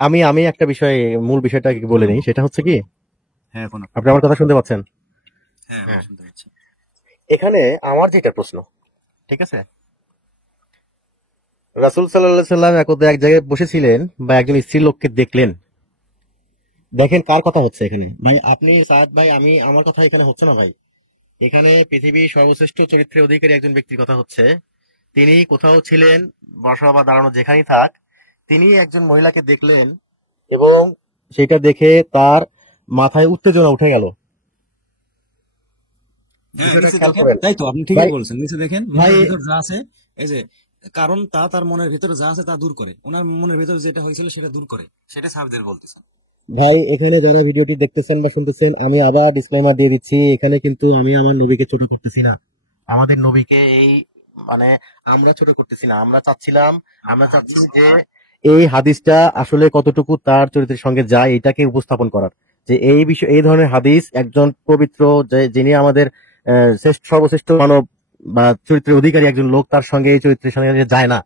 আমি আমি একটা বিষয়, মূল বিষয়টা বলে নিই, সেটা হচ্ছে কি, হ্যাঁ এখন আপনি আমার কথা শুনতে পাচ্ছেন? হ্যাঁ হ্যাঁ। শুনতে পাচ্ছি। এখানে আমার যেটা প্রশ্ন, ঠিক আছে, রাসূল সাল্লাল্লাহু আলাইহি সাল্লাম একদা এক জায়গায় বসেছিলেন বা একজন স্ত্রী লোককে দেখলেন। দেখেন কার কথা হচ্ছে এখানে ভাই, আপনি সাদ ভাই, আমি আমার কথা এখানে হচ্ছে না ভাই। এখানে পৃথিবীর সর্বশ্রেষ্ঠ চরিত্রের অধিকারী একজন ব্যক্তির কথা হচ্ছে। তিনি কোথাও ছিলেন, বসা বা দাঁড়ানো যেখানেই থাক, তিনি একজন মহিলাকে দেখলেন এবং সেটা দেখে তার মাথায় উত্তেজনা উঠে গেল। হ্যাঁ বিষয়টা নিচে খেয়াল দেখেন, করেন তাই তো আপনি ভাই। ঠিকই বলছেন, নিচে দেখেন ভাই মনের ভিতর যা আছে, এই যে কারণ তার মনের ভিতরে যা আছে তা দূর করে, ওনার মনের ভিতরে যেটা হয়েছিল সেটা দূর করে, সেটা সাহাবীদের বলতেছেন। ভাই এখানে যারা ভিডিওটি দেখতেছেন বা শুনতেছেন, আমি আবার ডিসক্লেমার দিয়ে দিচ্ছি, এখানে কিন্তু আমি আমার নবীকে ছোট করতেছি না। আমাদের নবীকে এই, মানে, আমরা ছোট করতেছি না। আমরা চাচ্ছি যে এই হাদিসটা আসলে কতটুকু তার চরিত্রের সঙ্গে যায় এটাকে উপস্থাপন করার, যে এই বিষয়, এই ধরনের হাদিস একজন পবিত্র, যিনি আমাদের সর্বশ্রেষ্ঠ মানব বা চরিত্রের অধিকারী একজন লোক, তার সঙ্গে এই চরিত্রের সঙ্গে যায় না।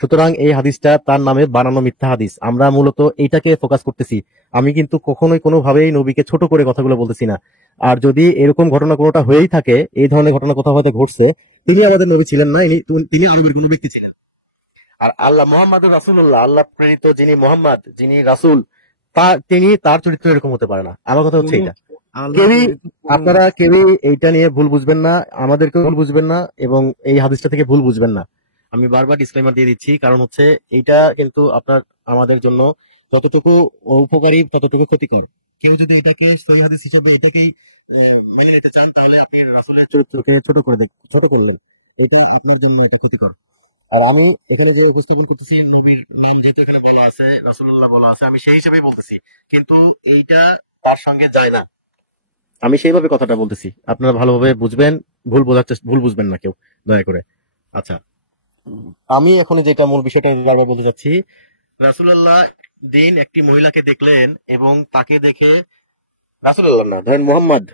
সুতরাং এই হাদিসটা তার নামে বানানো মিথ্যা হাদিস, আমরা মূলত এটাকে ফোকাস করতেছি। আমি কিন্তু কখনোই কোনোভাবেই নবীকে ছোট করে কথাগুলো বলতেছি না। আর যদি এরকম ঘটনা কোনোটা হয়েই থাকে, এই ধরনের ঘটনা কোথাও হয়তো ঘটছে, তিনি আমাদের নবী ছিলেন না, তিনি আরবের কোনো ব্যক্তি ছিলেন। আর আল্লাহ মোহাম্মদ রাসূলুল্লাহ, আল্লাহ প্রেরিত যিনি মোহাম্মদ, যিনি রাসূল, তিনি তার চরিত্র এরকম হতে পারে না। আমার কথা হচ্ছে এটা। কেউই, আপনারা কেউই এইটা নিয়ে ভুল বুঝবেন না, আমাদেরকেও ভুল বুঝবেন না, এবং এই হাদিসটা থেকে ভুল বুঝবেন না। আমি বারবার ডিসক্লেমার দিয়ে দিচ্ছি, কারণ হচ্ছে এইটা কিন্তু আপনার, আমাদের জন্য যতটুকু উপকারী ততটুকু ক্ষতিকর। কেউ যদি এটাকে সহি হাদিস হিসেবে এটাকেই মেনে নিতে চান, তাহলে আপনি রাসূলের চরিত্রকে ছোট করলেন। এটি আপনার জন্য একটু ক্ষতিকর। আর আমি এখানে যে উপস্থাপন করতেছি, নবীর নাম যেহেতু এখানে বলা আছে, রাসূলুল্লাহ বলা আছে, আমি সেই হিসেবেই বলতেছি, কিন্তু এইটা তার সঙ্গে যায় না। আমি সেইভাবে কথাটা বলতেছি, আপনারা ভালোভাবে বুঝবেন, ভুল বুঝবেন না কেউ, দয়া করে। আচ্ছা, আমি এখন যেটা মূল বিষয়টা বারবার বলতে চাচ্ছি, রাসূলুল্লাহ দিন একটি মহিলাকে দেখলেন এবং তাকে দেখে, রাসূলুল্লাহ না, ধরেন মুহাম্মদ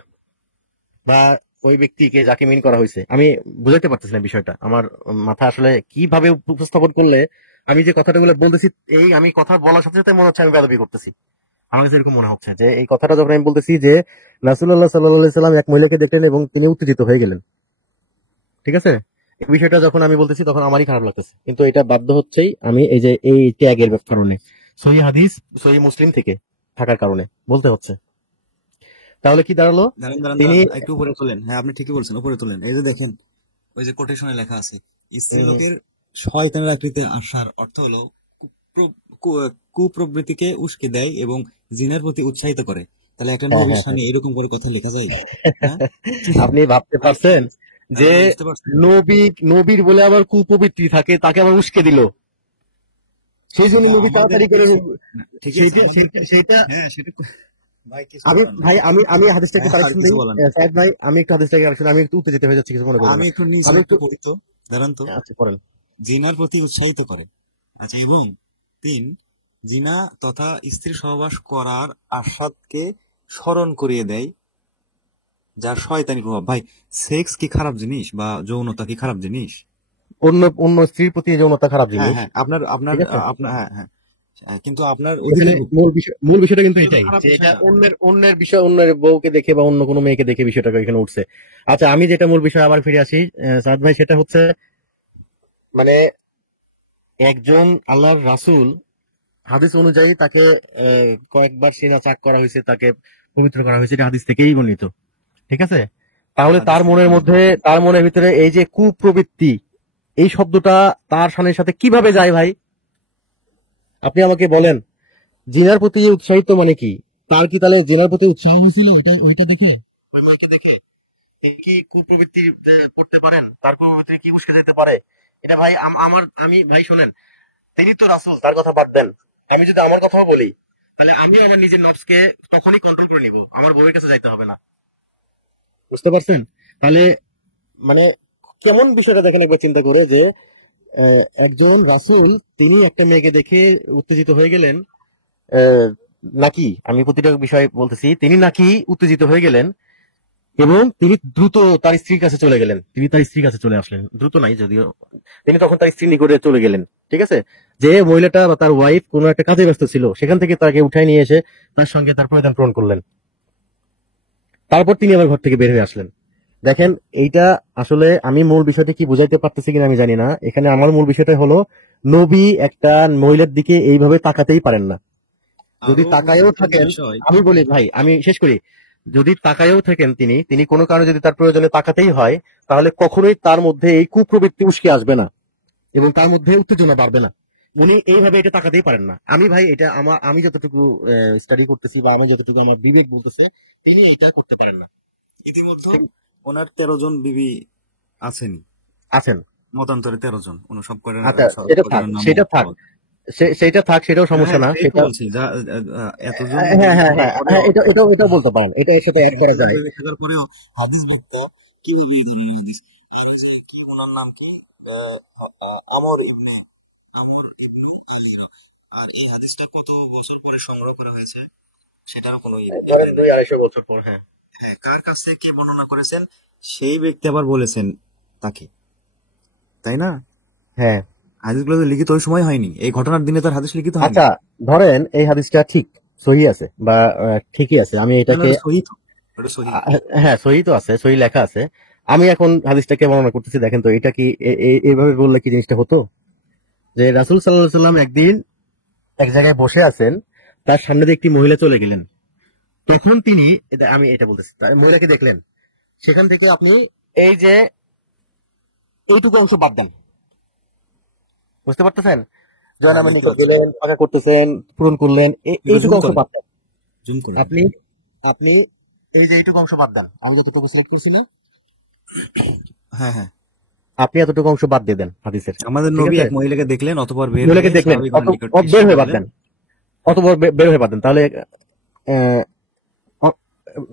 বা ওই ব্যক্তিকে যাকে মিন করা হয়েছে, আমি বুঝাইতে পারতেছিলাম বিষয়টা, আমার মাথা আসলে কিভাবে উপস্থাপন করলে আমি যে কথাটাগুলো বলতেছি, এই আমি কথা বলার সাথে সাথে মনে হচ্ছে আমি বেয়াদবি করতেছি। আমার কাছে এরকম মনে হচ্ছে যে এই কথাটা যখন আমি বলতেছি যে রাসূলুল্লাহ সাল্লাল্লাহু আলাইহি সাল্লাম এক মহিলাকে দেখলেন এবং তিনি উত্তেজিত হয়ে গেলেন, ঠিক আছে, এই বিষয়টা যখন আমি বলতেছি তখন আমারই খারাপ লাগতেছে, কিন্তু এটা বাধ্য হচ্ছেই আমি এই যে এই ত্যাগের কারণে, সহিহ হাদিস সহিহ মুসলিম থেকে থাকার কারণে বলতে হচ্ছে। তাহলে কি দাঁড়ালো, দাঁড়ান দাঁড়ান তিনি, দাঁড়ান, একটু উপরে তোলেন। হ্যাঁ আপনি ঠিকই বলছেন, উপরে তোলেন। এই যে দেখেন, ওই যে কোটেশনে লেখা আছে, স্ত্রীলোকের শয়তানের আকৃতিতে আসার অর্থ হলো কুপ্রবৃত্তিকে উস্কে দেয় এবং জিনের প্রতি উৎসাহিত করে। তাহলে একটা হ্যাঁ নবীর হ্যাঁ হ্যাঁ শানে এরকম করে কথা লেখা যায়? হ্যাঁ আপনি ভাবতে ভাই, পারছেন যে আপনি বুঝতে পারছেন? নবী, নবীর বলে আবার কুপবিত্রী থাকে, তাকে আবার উস্কে দিল, সেই জন্য নবী তাড়াতাড়ি করে না, ঠিকই আছে সেটা আমাদের। সেটা সেটা হ্যাঁ সেটা ভাই কিছু আমি বলার নাই। ভাই, আমি হাদিসটা একটু হ্যাঁ আর কারেকশন কিছু দিই। বলার নাই। সাহেব ভাই, আমি একটু হাদিসটাকে কারেকশন, আমি একটু উত্তেজিত হয়ে যাচ্ছি, কিছু মনে করবেন আমি না। একটু নিচে আমি একটু একটু, পড়তো, দাঁড়ান তো। আচ্ছা করেন। জিনার প্রতি উৎসাহিত করে। আচ্ছা, এবং ৩, জিনা তথা স্ত্রী সহবাস করার আস্বাদকে স্মরণ করিয়ে দেয়, যার শয়তানি প্রভাব। ভাই, সেক্স কি খারাপ জিনিস বা যৌনতা কি খারাপ জিনিস? অন্য অন্য স্ত্রীর প্রতি যৌনতা খারাপ হ্যাঁ জিনিস, হ্যাঁ, আপনার আপনার ঠিক আছে। আপনার হ্যাঁ হ্যাঁ কিন্তু আপনার এখানে অভিযোগ মূল বিষয়টা কিন্তু শুধু এটাই, খারাপ যে বিষয় এটা না। অন্যের বিষয়, অন্যের বউকে দেখে বা অন্য কোনো মেয়েকে দেখে বিষয়টা এখানে উঠছে। আচ্ছা, আমি যেটা মূল বিষয় আবার ফিরে আসি, সাদ ভাই, সেটা হচ্ছে, মানে, একজন আল্লাহর রাসূল, হাদিস অনুযায়ী তাকে কয়েকবার সিনা চাক করা হয়েছে, তাকে পবিত্র করা হয়েছে, এটা হাদিস থেকেই বর্ণিত, ঠিক আছে। তাহলে হাদিস তার থেকে মনের বর্ণিত। মধ্যে, তার মনের ভিতরে এই যে কুপ্রবৃত্তি, এই শব্দটা তার শানের সাথে কিভাবে যায় ভাই, আপনি আমাকে বলেন। জিনার প্রতি উৎসাহিত মানে কি, তার কি তাহলে জিনার প্রতি উৎসাহ হয়েছিল ওইটা দেখে, ওই মেয়েকে দেখে তিনি কি কুপ্রবৃত্তি পড়তে পারেন, তার কুপ্রবৃত্তি কি উস্কে যেতে পারে? এটা ভাই আমি ভাই শোনেন, তিনি তো রাসূল, তার কথা বাদ দেন, আমি যদি আমার কথাও বলি, তাহলে আমিও আমার নিজের নফসকে তখনই কন্ট্রোল করে নিব, আমার বউয়ের কাছে যাইতে হবে না। বুঝতে পারছেন? তাহলে, মানে, কেমন বিষয়টা দেখেন একবার চিন্তা করে, যে একজন রাসূল, তিনি একটা মেয়েকে দেখে উত্তেজিত হয়ে গেলেন, নাকি, আমি প্রতিটা বিষয় বলতেছি, তিনি নাকি উত্তেজিত হয়ে গেলেন, এবং তিনি দ্রুত তার স্ত্রীর কাছে চলে গেলেন, তিনি তার স্ত্রীর কাছে চলে আসলেন, দ্রুত নাই যদিও, তিনি তখন তার স্ত্রীর নিকটে চলে গেলেন। ঠিক আছে, যে মহিলাটা বা তার ওয়াইফ কোনো একটা কাজে ব্যস্ত ছিল, সেখান থেকে তাকে উঠায় নিয়ে এসে তার সঙ্গে তার প্রয়োজন পূরণ করলেন। তারপর তিনি আবার ঘর থেকে বের হয়ে আসলেন। দেখেন, এইটা আসলে আমি মূল বিষয়টা কি বুঝাইতে পারতেছি কিনা আমি জানি না। এখানে আমার মূল বিষয়টা হলো, নবী একটা মহিলার দিকে এইভাবে তাকাতেই পারেন না। যদি আরো তাকায়ও গুরুত্বপূর্ণ থাকেন, বিষয়, আমি বলি ভাই, আমি শেষ করি, যদি তাকায়ও থাকেন তিনি কোনো কারণে যদি তার প্রয়োজনে তাকাতেই হয়, তাহলে কখনোই তার মধ্যে এই কুপ্রবৃত্তি উস্কে আসবে না এবং তার মধ্যে উত্তেজনা বাড়বে না। উনি এইভাবে এটা তাকাতেই পারেন না। আমি ভাই এটা আমি যতটুকু স্টাডি করতেছি বা আমি যতটুকু আমার বিবেক বলতেছে, তিনি এটা করতে পারেন না। ইতিমধ্যে ওনার 13 জন বিবি আছেনই, আছেন। মতান্তরে 13 জন, ওনার সব কয়টা আচ্ছা, সেটা থাক, কয়জনের নাম সেটা থাক, সেইটা থাক, সেটাও হ্যাঁ সমস্যা হ্যাঁ, না, সেটাই তো সেটা। বলছি, এতজন হ্যাঁ বিবি হ্যাঁ থাকার হ্যাঁ পরেও, হ্যাঁ, এটাও বলতে পারেন, এটার সাথে অ্যাড করা যায়। বিবি থাকার পরেও হাদিস বক্তা কিভাবে এই ধরনের হাদিস, এই যে কি ওনার নাম কি, আমর ইবনে আর এই হাদিসটা কত বছর পরে সংগ্রহ করা হয়েছে সেটারও কোনো ধরেন ইয়ে নেই। 200-250 বছর পর। হ্যাঁ হ্যাঁ, কার কাছ থেকে কে বর্ণনা করেছেন সেই ব্যক্তি আবার বলেছেন তাকে, তাই না? হ্যাঁ। হাদিসগুলো তো লিখিত ওই সময় হয়নি, এই ঘটনার দিনে তার হাদিস লিখিত হয়নি। আচ্ছা, ধরেন এই হাদিসটা ঠিক সহি আছে বা ঠিকই আছে, আমি না, না, এটাকে ওটা সহিহ, ওটা সহিহ। হ্যাঁ, সহি তো আছে, সহি লেখা আছে। আমি এখন হাদিসটাকে বর্ণনা করতেছি। দেখেন তো, এটা কি এইভাবে বললে কি জিনিসটা হতো, যে রাসূল সাল্লাল্লাহু আলাইহি সাল্লাম একদিন এক জায়গায় বসে আছেন, তার সামনে দিয়ে একটি মহিলা চলে গেলেন। তখন তিনি, আমি এটা বলতেছি, মহিলাকে দেখলেন, সেখান থেকে আপনি এই যে এইটুকু অংশ বাদ দেন, বুঝতে পারতেছেন? হ্যাঁ, জয়নামের বুঝতে নিকট পারছি। গেলেন, পাকা করতেছেন, পূরণ করলেন, একটু এইটুকু জুম অংশ করেন, বাদ দেন। জুম করেন। আপনি আপনি এই যে এইটুকু অংশ বাদ দেন, আমি যতটুকু সিলেক্ট করছি না, হ্যাঁ হ্যাঁ, আপনি এতটুকু অংশ বাদ দিয়ে দেন হাদিসের। আমাদের ঠিক নবী আছে, এক মহিলাকে দেখলেন, অতঃপর বের মহিলাকে হয়ে দেখলেন, সাহাবীগণের নিকট বের এসে হয়ে বাদ বললেন। দেন, বের হয়ে বাদ দেন, তাহলে আহ, অ-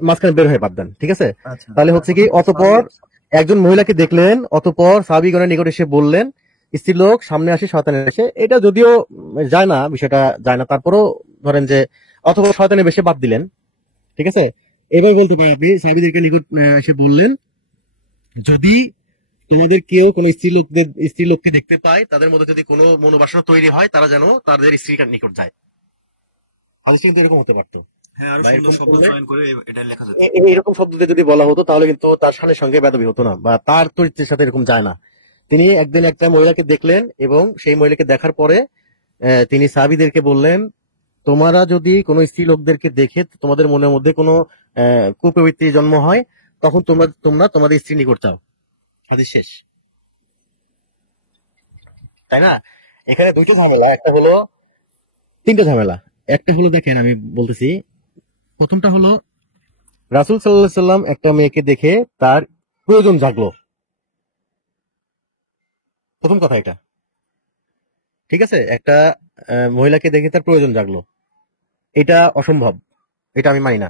মাঝখানে বের হয়ে বাদ দেন। ঠিক আছে, আচ্ছা, তাহলে হচ্ছে কি, অতঃপর একজন মহিলাকে দেখলেন, অতঃপর সাহাবীগণের নিকট এসে বললেন, স্ত্রীলোক সামনে আসে, শয়তানের এসে, এটা যদিও যায় না, বিষয়টা যায় না, তারপরও ধরেন যে অথবা শয়তানের বেশে বাদ দিলেন। ঠিক আছে, এবার বলতে পারেন আপনি সাহাবীদেরকে নিকট এসে বললেন, যদি তোমাদের কেউ কোনো স্ত্রীলোককে দেখতে পায়, তাদের মধ্যে যদি কোনো মনোবাসনা তৈরি হয়, তারা যেন তাদের স্ত্রীর নিকট যায়। হাদিসটা কিন্তু এরকম হতে পারতো, হ্যাঁ, আরো বা সুন্দর এরকম শব্দ করলে, চয়ন করে এটা লেখা যেত। এরকম শব্দ দিয়ে যদি বলা হতো, তাহলে কিন্তু তার শানের সঙ্গে বেদবি হতো না, বা তার চরিত্রের সাথে এরকম যায় না। তিনি একদিন একটা মহিলাকে দেখলেন এবং সেই মহিলাকে দেখার পরে তিনি সাহাবীদেরকে বললেন, তোমরা যদি কোনো স্ত্রী লোকদেরকে দেখে তোমাদের মনের মধ্যে কোনো কুপ্রবৃত্তি জন্ম হয়, তখন তোমরা তোমাদের স্ত্রী নিকট চাও। হাদিস শেষ। তাই না? এখানে দুটো ঝামেলা, একটা হলো, তিনটা ঝামেলা। একটা হলো, দেখেন আমি বলতেছি, প্রথমটা হলো, রাসূল সাল্লাল্লাহু আলাইহি সাল্লাম একটা মেয়েকে দেখে তার প্রয়োজন জাগলো, প্রথম কথা এটা। ঠিক আছে, একটা মহিলাকে দেখে তার প্রয়োজন জাগলো, এটা অসম্ভব, এটা আমি মানি না।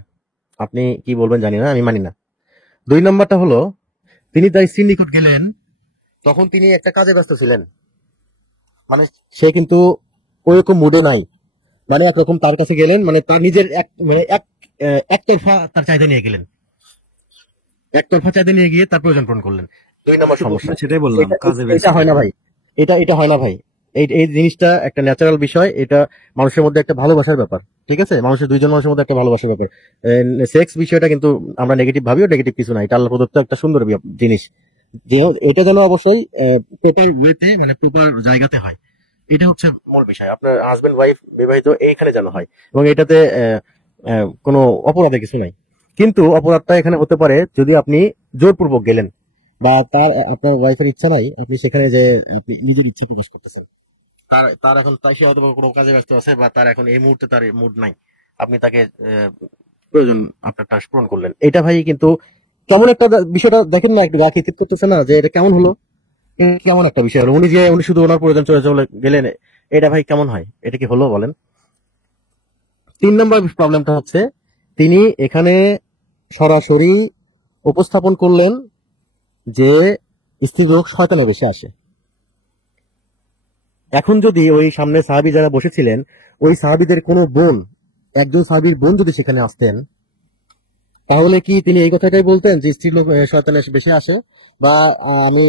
আপনি কি বলবেন জানি না, আমি মানি না। দুই নম্বরটা হলো, তিনি তার স্ত্রীর নিকট গেলেন, তখন তিনি একটা কাজে ব্যস্ত ছিলেন, মানে সে কিন্তু ওইরকম মুডে নাই, মানে একরকম তার কাছে গেলেন, মানে তার নিজের একতরফা তার চাহিদা নিয়ে গেলেন, একতরফা চাহিদা নিয়ে গিয়ে তার প্রয়োজন পূরণ করলেন। দুই নম্বর একটু সমস্যা, সেটাই বললাম, এটা কাজে এটা ব্যস্ত। হয় না ভাই, এটা হয় না ভাই। এই জিনিসটা একটা ন্যাচারাল বিষয়, এটা মানুষের মধ্যে একটা ভালোবাসার ব্যাপার। ঠিক আছে, দুইজন মানুষের মধ্যে একটা ভালোবাসার ব্যাপার। সেক্স বিষয়টা কিন্তু আমরা নেগেটিভ ভাবিও, নেগেটিভ কিছু না, এটা আল্লাহ প্রদত্ত একটা সুন্দর জিনিস, যে এটা যেন অবশ্যই প্রপার ওয়েতে, মানে প্রপার জায়গাতে হয়। এটা হচ্ছে মূল বিষয়, আপনার হাজবেন্ড ওয়াইফ বিবাহিত এইখানে যেন হয়, এবং এটাতে কোনো অপরাধের কিছু নাই। কিন্তু অপরাধটা এখানে হতে পারে যদি আপনি জোরপূর্বক গেলেন, বা আপনার ওয়াইফের ইচ্ছা নাই, আপনি সেখানে যে আপনি নিজের ইচ্ছা প্রকাশ করতেছেন, তার এখন সে হয়তো কোনো কাজে ব্যস্ত আছে, বা তার এখন এই মুহূর্তে তার মুড নাই, আপনি তাকে প্রয়োজন আপনারটা পূরণ করলেন, এটা ভাই কিন্তু কেমন একটা বিষয়টা দেখেন না, একটু গা খিচিত করতেছে না, যে এটা কেমন হলো, কেমন একটা বিষয় হলো, উনি শুধু ওনার প্রয়োজন চলে চলে গেলেন, এটা ভাই কেমন হয়, এটা কি হলো বলেন? তিন নম্বর প্রবলেমটা হচ্ছে, তিনি এখানে সরাসরি উপস্থাপন করলেন যে স্ত্রীলোক শয়তানের বেশে আসে। এখন যদি ওই সামনে সাহাবী যারা বসেছিলেন, ওই সাহাবীদের কোনো বোন, একজন সাহাবীর বোন যদি সেখানে আসতেন, তাহলে কি তিনি এই কথাটাই বলতেন যে স্ত্রী লোক শয়তানের বেশি আসে? বা আমি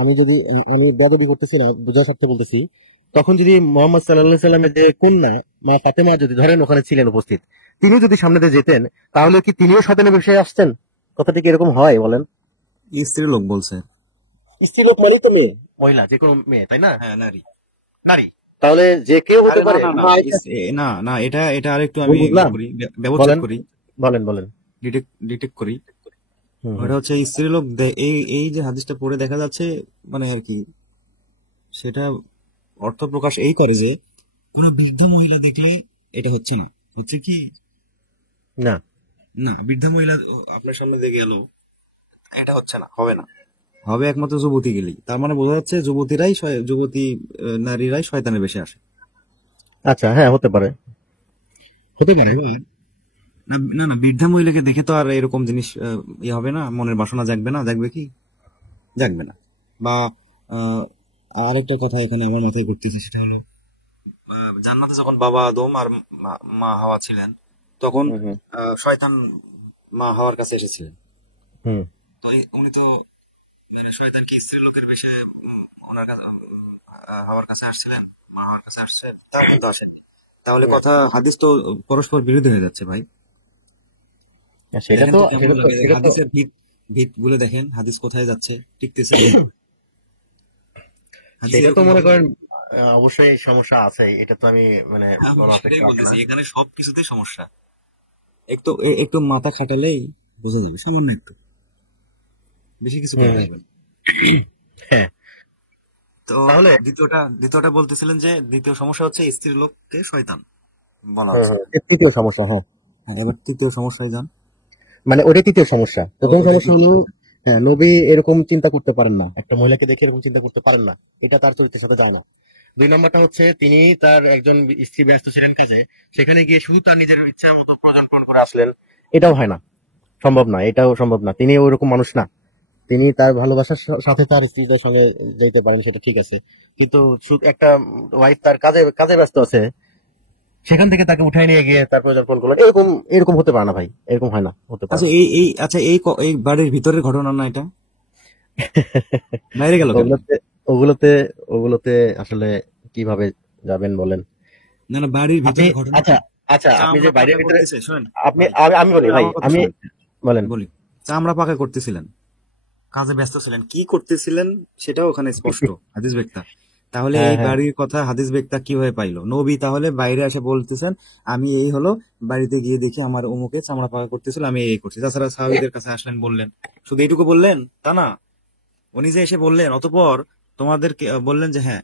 আমি যদি আমি বেয়াদবি করতেছি না, বোঝার স্বার্থে বলতেছি, তখন যদি মোহাম্মদ সাল্লাল্লাহু সাল্লামের যে কন্যা মা ফাতেমা যদি ধরেন ওখানে ছিলেন উপস্থিত, তিনি যদি সামনে দিয়ে যেতেন, তাহলে কি তিনিও শয়তানের বিষয়ে আসতেন? কথাটি কি এরকম হয় বলেন? স্ত্রী লোক বলছে। স্ত্রী লোক মানেই তো মেয়ে, মহিলা, যে কোনো মেয়ে, তাই না? হ্যাঁ, নারী। নারী। তাহলে যে কেউ হতে আরে না পারে। না না, মা আয়েশা। না না, এটা এটা আরেকটু আমি বুঝলাম। করি, ব্যবচ্ছেদ বলেন করি, বলেন বলেন। ডিটেক্ট করি। হুম হুম। ওটা হচ্ছে স্ত্রী লোক এই এই যে হাদিসটা পড়ে দেখা যাচ্ছে, মানে আর কি, সেটা অর্থ প্রকাশ এই করে যে কোন বৃদ্ধ মহিলা দেখলে এটা হচ্ছে না, হচ্ছে কি, না। না বৃদ্ধা মহিলা আপনার সামনে দিয়ে গেল, এটা হচ্ছে না, হবে না, হবে একমাত্র যুবতী গেলেই। তার মানে বোঝা যাচ্ছে যুবতী নারীরাই শয়তানের বেশে আসে। আচ্ছা, হ্যাঁ, হতে পারে, হতে পারে। এবার না না না, বৃদ্ধা মহিলাকে দেখে তো আর এরকম জিনিস হবে না, মনের বাসনা জাগবে না, জাগবে কি, জাগবে না। বা আহ, আরেকটা কথা এখানে আমার মাথায় ঘুরতেছে, সেটা হলো জান্নাতে যখন বাবা আদম আর মা হাওয়া ছিলেন, তখন হুম হুম শয়তান মা হাওয়ার কাছে এসেছিলেন। হুম। তো উনি তো, মানে শয়তান কি স্ত্রী লোকের বেশে ওনার কাছে, হাওয়ার কাছে আসছিলেন, মা হাওয়ার কাছে আসছেন, তা কিন্তু আসেন। তাহলে কথা, হাদিস তো পরস্পর বিরোধী হয়ে যাচ্ছে ভাই। সেটা দেখেন তো তো কেমন সেটা তো লাগে, সেটা তো হাদিসের ভিত ভিত গুলো দেখেন, হাদিস কোথায় যাচ্ছে, টিকতেছে হাদিস সেটা তো এরকম মনে ভাবে। করেন অবশ্যই সমস্যা আছে, এটা তো আমি মানে আমি বলা সেটাই অপেক্ষা রাখে না। বলতেছি, এখানে সবকিছুতেই সমস্যা। একটু একটু মাথা খাটালেই বোঝা যাবে, সামান্য একটু, বেশি কিছু করা হুম লাগবে না। হ্যাঁ। তো তাহলে দ্বিতীয়টা বলতেছিলেন যে দ্বিতীয় সমস্যা হচ্ছে স্ত্রী লোককে শয়তান বলা হুম হচ্ছে। হুম, তৃতীয় সমস্যা, হ্যাঁ। হ্যাঁ, এবার তৃতীয় সমস্যায় যান। মানে ওটা তৃতীয় সমস্যা। প্রথম ওটা কি? সমস্যা হলো, হ্যাঁ, নবী এরকম চিন্তা করতে পারেন না, একটা মহিলাকে দেখে এরকম চিন্তা করতে পারেন না, এটা তার চরিত্রের সাথে যায় না। দুই নম্বরটা হচ্ছে তিনি তার একজন স্ত্রী ব্যস্ত ছিলেন কাজে, সেখানে গিয়ে শুধু তার নিজের ইচ্ছা মতো প্রয়োজন পূরণ করে আসলেন, এটাও হয় না, সম্ভব না, এটাও সম্ভব না। তিনি ওইরকম মানুষ না। তিনি তার ভালোবাসার সাথে তার স্ত্রীদের সঙ্গে যাইতে পারেন, সেটা ঠিক আছে, কিন্তু শুধু একটা ওয়াইফ তার কাজে কাজে ব্যস্ত আছে, সেখান থেকে তাকে উঠাই নিয়ে গিয়ে তার প্রয়োজন পূরণ করলেন, এরকম এরকম হতে পারে না ভাই, এরকম হয় না, হতে পারে আচ্ছা, না। এই বাড়ির ভিতরের ঘটনা না এটা, বাইরে গেল কেন? ওগুলোতে ওগুলোতে ওগুলোতে আসলে কিভাবে যাবেন বলেন? না না, বাড়ির আপনি, ভিতরের ঘটনা আচ্ছা তো। আচ্ছা, আপনি যে চামড়া বাইরের পাকা ভিতরে, করতেছে, শোনেন আপনি ভাই, আমি বলি ভাই, আমার কথা আমি শোনেন, বলেন। বলি। চামড়া পাকা করতেছিলেন, কাজে ব্যস্ত ছিলেন, কি করতেছিলেন সেটাও ওখানে স্পষ্ট, হাদিস বেক্তা। তাহলে হ্যাঁ এই হ্যাঁ। বাড়ির কথা হাদিস বেক্তা কিভাবে পাইলো? নবী তাহলে বাইরে এসে বলতেছেন, আমি এই হলো, বাড়িতে গিয়ে দেখি আমার অমুকে চামড়া পাকা করতেছিল, আমি এই করছি। তাছাড়া সাহাবীদের কাছে আসলেন, বললেন, শুধু এইটুকু বললেন তা না, উনি যে এসে বললেন, অতঃপর তোমাদেরকে বললেন যে হ্যাঁ,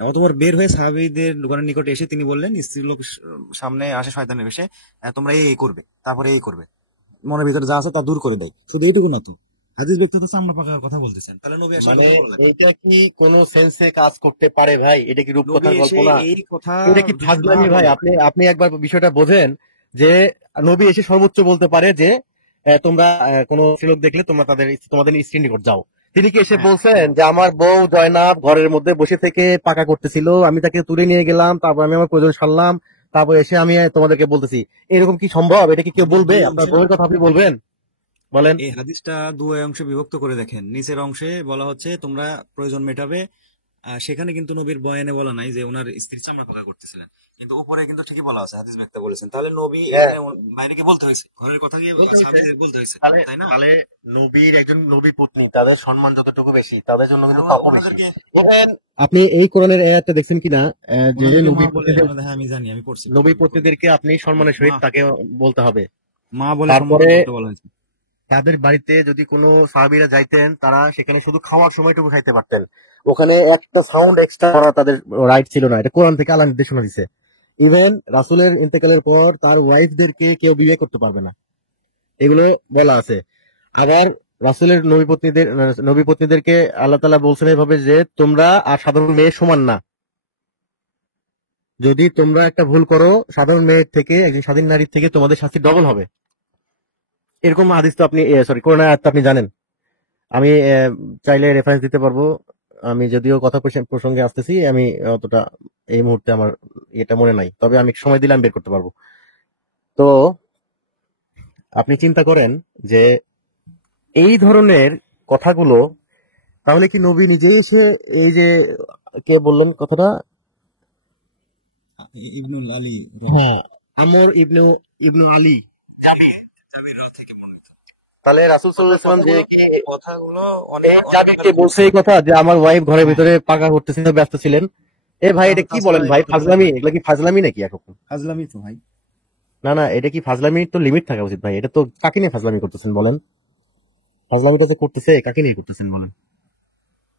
অতঃপর বের হয়ে সাহাবীদের দোকানের নিকটে এসে তিনি বললেন, স্ত্রী লোক সামনে আসে শয়তানের বেশে, তোমরা এই করবে, তারপরে এই করবে, মনের ভিতরে যা আছে তা দূর করে দেয়, শুধু এইটুকু না তো, হাদিস ব্যক্তি তো চামড়া পাকার কথা বলতেছেন, তাহলে নবী আসলে মানে কথা বলা লাগবে। এইটা কি কোনো সেন্সে কাজ করতে পারে ভাই? এটা কি নবী রূপকথার গল্প এসে না? এই কথা এটা কি যদি না ফাজলামি ভাই? বলে, আপনি আপনি একবার বিষয়টা বোঝেন যে নবী এসে সর্বোচ্চ বলতে পারে যে তোমরা কোনো স্ত্রীলোক দেখলে তোমরা তোমাদের স্ত্রীর নিকট যাও। তিনি কি এসে হ্যাঁ, বলছেন যে আমার বউ জয়নাব ঘরের মধ্যে বসে থেকে পাকা করতেছিল, আমি তাকে তুলে নিয়ে গেলাম, তারপর আমি আমার প্রয়োজন সারলাম, তারপর এসে আমি তোমাদেরকে বলতেছি? এরকম কি সম্ভব? এটা কি কেউ আপনি বলবে? দুই আপনার অংশে, বউয়ের কথা আপনি বলবেন? বলেন। এই হাদিসটা দুই অংশে বিভক্ত করে দেখেন। নিচের অংশে বলা হচ্ছে তোমরা প্রয়োজন মেটাবে, সেখানে কিন্তু নবীর বয়ানে বলা নাই যে ওনার স্ত্রী চামড়া পাকা করতেছিলেন, কিন্তু উপরে কিন্তু ঠিকই বলা আছে, হাদিস ব্যক্তা বলেছেন। তাহলে নবী হ্যাঁ, এখানে বাইরে কি বলতে হয়েছে, ঘরের কথা গিয়ে বলতে হয়েছে। সাহাবীদের বলতে হয়েছে, তাহলে তাই না? তাহলে নবীর একজন নবী পত্নী, তাদের সম্মান যতটুকু বেশি, তাদের জন্য কিন্তু পাপও বেশি। ওনাদেরকে, দেখেন, আপনি এই কোরআনের আয়াতটা দেখছেন কিনা? যে ওনাদেরকে মা নবী বলে, পত্নীদের, হ্যাঁ আমি জানি, আমি পড়ছি নবী কোরআনে, পত্নীদেরকে আপনি সম্মানের সহিত মা, তাকে বলতে হবে। মা বলে তারপরে সম্বোধন করতে বলা হয়েছে। তাদের বাড়িতে যদি কোনো সাহাবীরা যাইতেন, তারা সেখানে শুধু খাওয়ার সময়টুকু খাইতে পারতেন, ওখানে একটা সাউন্ড এক্সট্রা করা তাদের রাইট ছিল না, এটা কোরআন থেকে আল্লাহ নির্দেশনা দিছে। ইভেন রাসূলের ইন্তেকালের পর তার ওয়াইফদেরকে কেউ বিয়ে করতে পারবে না, এগুলো বলা আছে। আবার রাসূলের নবী পত্নীদেরকে আল্লাহ তাআলা বলছেন এভাবে যে তোমরা আর সাধারণ মেয়ে সমান না, যদি তোমরা একটা ভুল করো সাধারণ মেয়ের থেকে, একজন স্বাধীন নারীর থেকে তোমাদের শাস্তি ডবল হবে। এরকম হাদিস তো আপনি, সরি, কোরআন আয়াত তো আপনি জানেন। আমি চাইলে রেফারেন্স দিতে পারবো। আমি যদিও কথা প্রসঙ্গে আসতেছি, আমি অতটা এই মুহূর্তে আমার এটা মনে নাই, তবে আমি সময় দিলে আমি বের করতে পারবো। তো আপনি চিন্তা করেন যে এই ধরনের কথাগুলো তাহলে কি নবী নিজেই এসে এই যে কে বললেন কথাটা, ইবনুল আলী হ্যাঁ আমর ইবনু ইবনু আলী থেকে বর্ণিত। তাহলে রাসূল সাল্লাল্লাহু আলাইহি ওয়াসাল্লাম যে কি কথাগুলো এই জাবিরকে বলছে এই কথা যে আমার ওয়াইফ ঘরের ভিতরে পাকা করতেছিল, ব্যস্ত ছিলেন? এ ভাই এটা কি বলেন ভাই, ফাজলামি, এগুলো কি ফাজলামি নাকি এখন? ফাজলামি তো ভাই। না না, এটা কি ফাজলামি? তো লিমিট থাকা উচিত ভাই। এটা তো কাকে নিয়ে ফাজলামি করতেছেন বলেন? ফাজলামিটা যে করতেছে কাকে নিয়ে করতেছেন বলেন?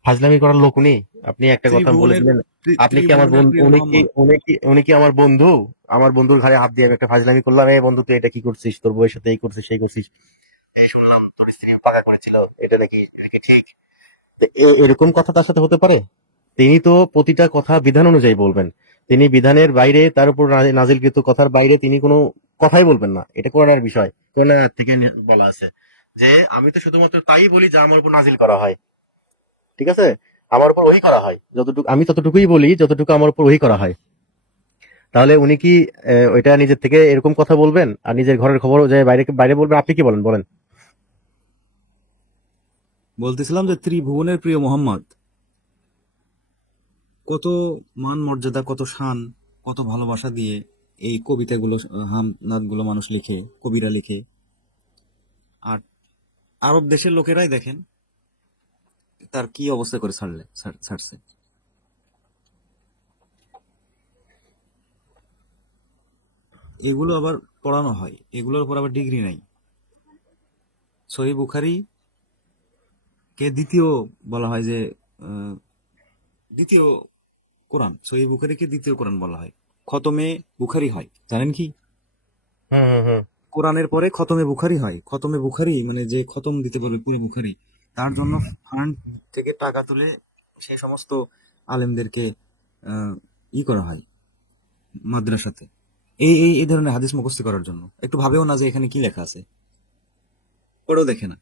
ফাজলামি করার লোক উনি? আপনি একটা কথা বলেছিলেন, আপনি কি আমার বন্ধু? উনি কি আমার বন্ধু? আমার বন্ধুর ঘাড়ে হাত দিয়ে আমি একটা ফাজলামি করলাম, এই বন্ধু তুই এটা কি করছিস, তোর বউয়ের সাথে এই করছিস সেই করছিস, এই শুনলাম তোর স্ত্রী পাকা করেছিল, এটা নাকি ঠিক? তো এরকম কথা তার সাথে হতে পারে? তিনি তো প্রতিটা কথা বিধান অনুযায়ী বলবেন। তিনি বিধানের বাইরে, তার উপর নাজিলকৃত কথার বাইরে তিনি কোনো কথাই বলবেন না। এটা কোরআনের বিষয়, কোরআন থেকে বলা আছে যে আমি তো শুধুমাত্র তাই বলি যা আমার উপর নাজিল করা হয়। ঠিক আছে, আমার উপর ওহী করা হয় যতটুকু, আমি ততটুকুই বলি যতটুকু আমার উপর ওহী করা হয়। তাহলে উনি কি ওইটা নিজের থেকে এরকম কথা বলবেন আর নিজের ঘরের খবর যে বাইরে বাইরে বলবেন? আপনি কি বলেন বলেন? বলতেছিলাম যে ত্রিভুবনের প্রিয় মোহাম্মদ কত মান মর্যাদা, কত শান, কত ভালোবাসা দিয়ে এই কবিতাগুলো, হামনাদগুলো মানুষ লিখে, কবিরা লিখে। আর আরব দেশের লোকেরাই দেখেন তার কি অবস্থা করে ছাড়ছে। এগুলো আবার পড়ানো হয়, এগুলোর উপর আবার ডিগ্রি নাই। সহিহ বুখারী কে দ্বিতীয় বলা হয় যে দ্বিতীয় কোরআন, সহিহ বুখারীকে দ্বিতীয় কোরআন বলা হয়। খতমে বুখারী হয়, জানেন কি? কোরআনের পরে খতমে বুখারী হয়। খতমে বুখারী মানে যে খতম দিতে পারবে পুরো বুখারী, তার জন্য ফান্ড থেকে টাকা তুলে সেই সমস্ত আলেমদেরকে করা হয় মাদ্রাসাতে, এই এই এই ধরনের হাদিস মুখস্থ করার জন্য। একটু ভাবেও না যে এখানে কি লেখা আছে, পড়েও দেখে না।